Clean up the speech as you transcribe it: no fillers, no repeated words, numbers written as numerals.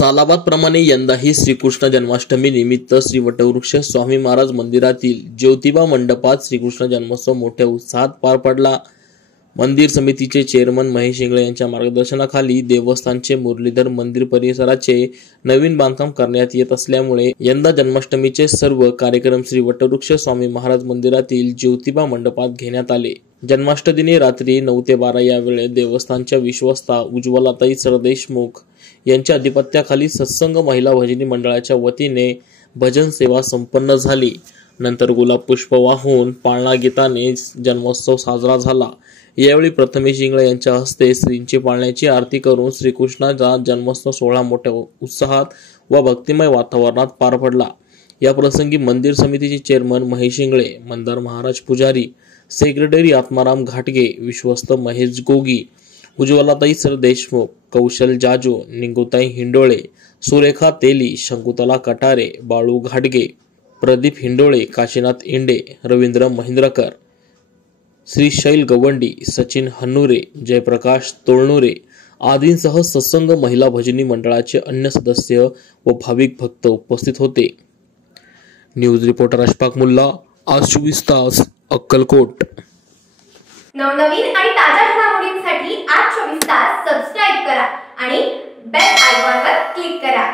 सालाबाद प्रमाणे यंदाही श्रीकृष्ण जन्माष्टमी निमित्त श्री वटवृक्ष स्वामी महाराज मंदिरातील ज्योतिबा मंडपात श्रीकृष्ण जन्मोत्सव मोठ्या उत्साहात पार पडला। मंदिर समितीचे चेअरमन महेश इंगळे यांच्या मार्गदर्शनाखाली देवस्थानचे मुरलीधर मंदिर परिसराचे नवीन बांधकाम करण्यात येत असल्यामुळे यंदा जन्माष्टमीचे सर्व कार्यक्रम श्री वटवृक्ष स्वामी महाराज मंदिरातील ज्योतिबा मंडपात घेण्यात आले। जन्माष्टमी रात्री 9 ते 12 या वेळेत देवस्थानच्या विश्वस्ता उज्ज्वलाताई सरदेशमुख यांच्या अधिपत्याखाली सत्संग महिला भजनी मंडळाच्या वतीने भजन सेवा संपन्न झाली। नंतर गुलाब पुष्प वाहून पाळणा गीताने जन्मोत्सव साजरा झाला। यावेळी प्रथमेश इंगळे यांच्या हस्ते श्रींची पाळण्याची आरती करून श्रीकृष्णाचा जन्मोत्सव सोहळा मोठ्या उत्साहात व भक्तिमय वातावरणात पार पडला। या प्रसंगी मंदिर समितीचे चेअरमन महेश इंगळे, मंदार महाराज पुजारी, सेक्रेटरी आत्माराम घाटगे, विश्वस्त महेश गोगी, उज्ज्वलाताई सरदेशमुख, कौशल जाजू, निंगुताई हिंडोळे, सुरेखा तेली, शंकुतला कटारे, बाळू घाटगे, प्रदीप हिंडोळे, काशीनाथ इंडे, रवींद्र महिंद्रकर, श्रीशैल गवंडी, सचिन हन्नुरे, जयप्रकाश तोळनुरे आदींसह सत्संग महिला भजनी मंडळाचे अन्य सदस्य व भाविक भक्त उपस्थित होते। न्यूज रिपोर्टर अशफाक मुल्ला, आज 24 तास, अक्कलकोट। नवनवीन आणि ताज्या घडामोडींसाठी आज 24 तास सबस्क्राइब करा आणि बेल आयकॉनवर क्लिक करा।